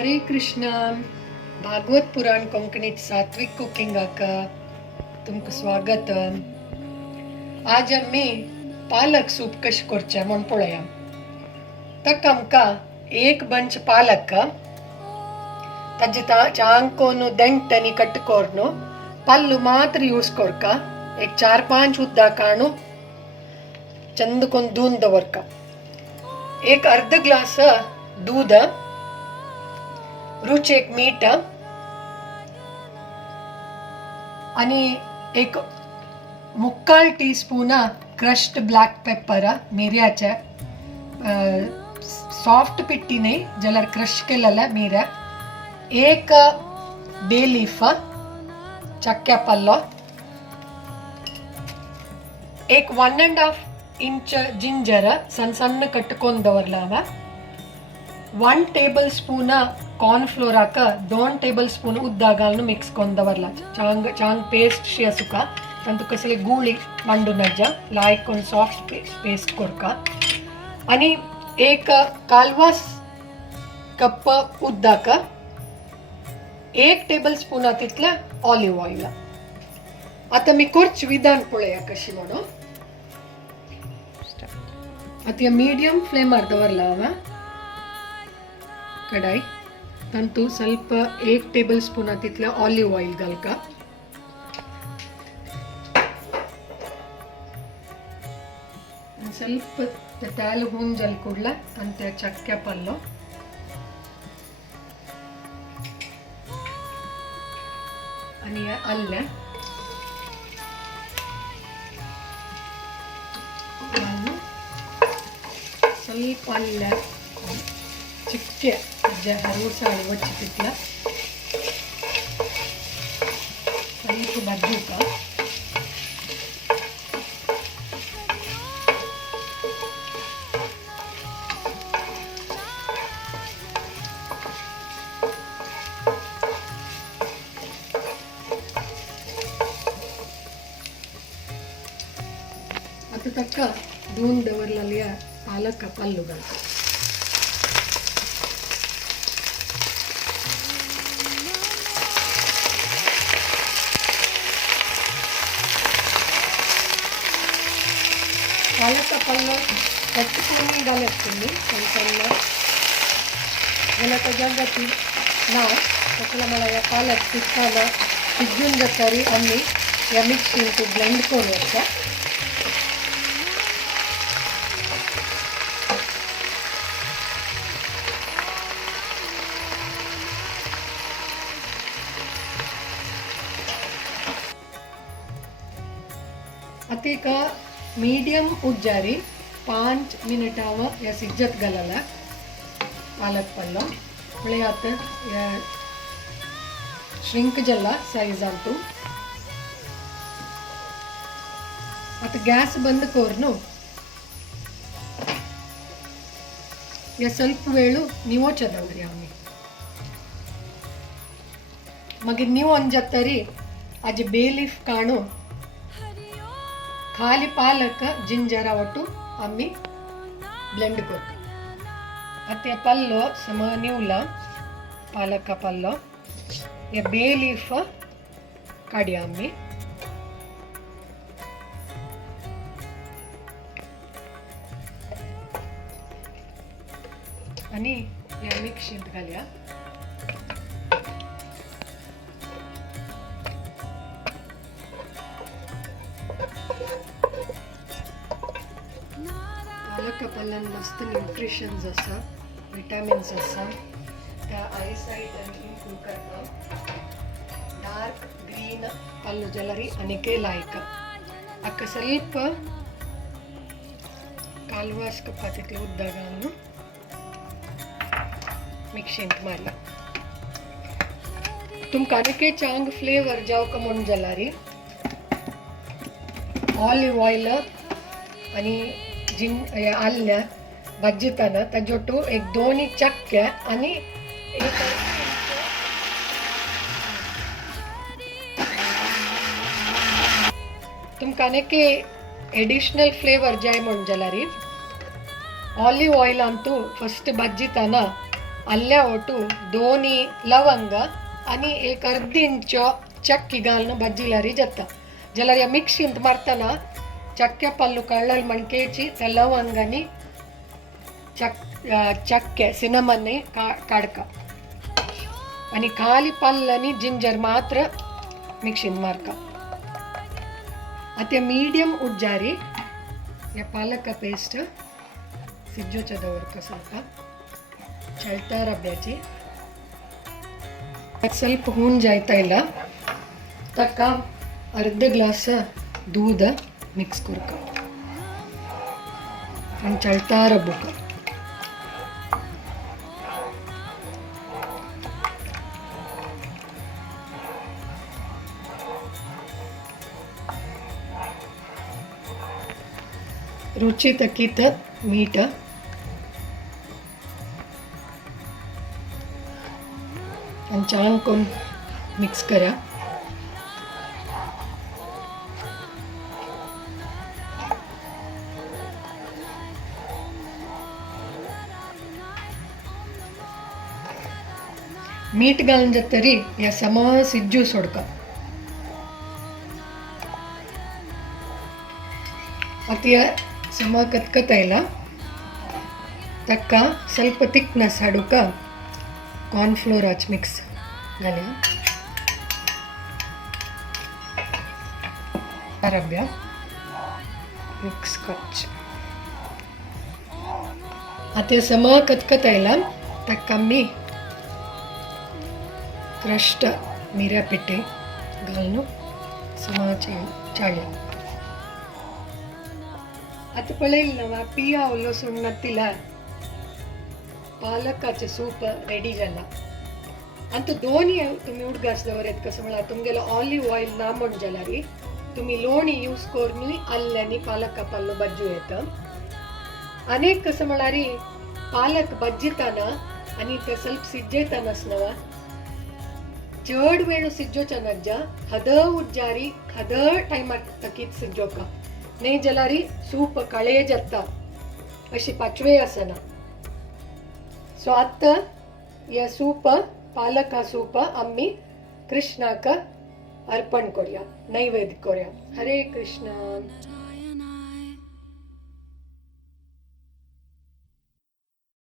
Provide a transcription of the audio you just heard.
हरे कृष्णा. भागवत पुराण कोंकणीत सात्विक कुकिंगाक तुमकां स्वागत. आज आमी पालक सूप कशें करचें म्हण पळोवया. ताका आमकां एक बंच पालक ताजे चांकोन ದಂಟನಿ ಕಟ್ಟುಕೊರ್ನು ಪಲ್ಲು ಮಾತ್ರ ಯೂಸ್ ಕೊರ್ಕ एक 4-5 ಉದ್ದ ಕಾಣು ಚಂದಕೊಂದು ದೂನ್ दवरಕ. एक अर्ध ग्लास दूध, रुचेक मीठ आणि एक 1/4 टीस्पून क्रश्ड ब्लॅक पेपर मिरयाचे सॉफ्ट पिट्टी नाही जाल्यार क्रश केलेल्या मिरया, एक बे लीफ, चक्क्या पल्लो, एक 1.5 इंच जिंजर सಣ್ಣ ಸಣ್ಣ ಕಟ್ಟುಕೊಂಡು ದವರ್ಲಾವ, 1 ಟೇಬಲ್ ಸ್ಪೂನ್ कॉर्न फ्लोर हाक 2 टेबल स्पून उद्दा घालून मिक्स करून दवरला. चांग पेस्ट शी आसुका तातूंत कसले गुळी मांडून नजा लायक कोण सॉफ्ट पेस्ट करका. आणि एक कालवास कप उद्दाक 1 टेबल स्पून तितले ऑलिव्ह ऑइल. आता मी करची विधान पळया कशी म्हणून. आता मीडियम फ्लेमार दवरला कढाई तातूंत ಸ್ವಲ್ಪ 1 टेबल स्पून तितले ऑलिव्ह ऑइल घालका. ಸ್ವಲ್ಪ तेल होऊन जाल कुडला आणि त्या चक्क्या पल्लो आणि आल्या ಸ್ವಲ್ಪ ಅಲ್ಲ ಚಿಕ್ಕ ಹರವಸಾಳು ವಚ್ಚಿ ತಿಟ್ಲ ಸ್ವಲ್ಪ ಬಜ್ಜುಕ आता तक्क धुवून दवरलेल्या पालक पल्लू घालता. पालक पल्लो कట్టుకొని घालస్తుంది కొంచెంలో मला त्याच्यावरती ना त्याला मला या पालक तिखटाला शिजून जातरी आम्ही या मिक्सिंग ब्लेंड करूया. आता एक मीडियम उज्जारी 5 मिनिटावर या सिज्जत घालायला पालक पल्लो म्हणजे आता या श्रिंक जल्ला साईज आणतो. आता गॅस बंद करून या ಸ್ವಲ್ಪ वेळू निवोचदवरी आम्ही मग ನೀವು अंजतरी आज बे लीफ काणू खाली पालक जिंजर ಒಟ್ಟು आम्ही ब्लेंड करतो. आता पल्लो सम निवला पालक पल्लो या बे लीफ काढूया आम्ही आणि या मिक्सीत घालूया. पालक पल्ल्यान मस्त न्यूट्रिशन्स आसा, विटामिन्स आसा, त्या आयसाइट इंप्रूव करता. डार्क ग्रीन पल्लो जलरी अनेके लायक अಕ್ಕ ಸ್ವಲ್ಪ ಕಾಲ್ವಾಸ್ ಕಪ್ಪ ತಿಕ್ಲೆ ಉದ್ದಾಗನು मिक्सिंग मारला. तुमका अनेके चांग फ्लेवर जावक म्हण जलारी ऑलिव्ह ऑइल आणि आल्या भाजताना ताजोटू एक 2 चक्क्या आणि एक तुमका अनेके एडिशनल फ्लेवर जाय म्हण जलारी ऑलिव्ह ऑइल ಅಂತೂ ಫಸ್ಟ್ भाजताना आल्या ओटू दोन्ही लवंग आणि एक अर्धी इंच चक्की घालून बज्जीलारी जाता जाल्यार ह्या मिक्सिंत मारतना चक्क्या पल्लू कळल मणकेची त्या लवंगांनी चक्के सिनमन्नी काडका आणि खाली पल्लनी जिंजर मात्र मिक्सिंत मारका आता मीडियम उज्जारी या पालक पेस्ट सिज्जोच्या दवरका ಸ್ವಲ್ಪ चलता रब्याची ಸ್ವಲ್ಪ हून जायता ಇಲ್ಲ तका अर्ध ग्लास दूध मिक्स करका आणि चलता रब्बुका रुची तकीत मीठ आणि छान करून मिक्स करा मीठ घालून तरी या सम सिज्जू सोडका आता ಸಮ ಕತ್ಕತೈಲ ತಕ್ಕ ಸ್ವಲ್ಪ ಥಿಕ್ನೆಸ್ ಹಾಡುಕ ಕಾರ್ನ್ಫ್ಲೋರ್ ಹಚ್ ಮಿಕ್ಸ್ ಗಲಿ ಅರಬ್ಯ ಮಿಕ್ಸ್ ಕಚ್ आता ಸಮ ಕತ್ಕತೈಲ ತಕ್ಕ मी क्रश्ड मिऱ्या पिठे घालून समाचे चाळ्या आता पळेल ना पिया लसूण नत्तिला पालकाचे सूप रेडी झाला आणि तो दोन्ही तुम्ही उडगासल्यावर येत कसं म्हणा तुमगेला ऑलिव्ह ऑइल ना म्हण जाला री तुम्ही लोणी यूज करून अल्ल्यानी पालका पल्लो बज्जू येतं अनेक कसं म्हणा री पालक बज्जिताना आणि ते ಸ್ವಲ್ಪ ಸಿಜ್ಜೇತಾನಸ್ನವ चड वेळ सिज्जोच्या नज्जा हद उज्जारी हद टायमाक तकीत सिज्जोक नाही जलारी सूप कळे जाता अशी पाचवे असना सो आता या सूप पालक हा सूप आम्ही कृष्णाक अर्पण करूया नैवेद्य करूया हरे कृष्ण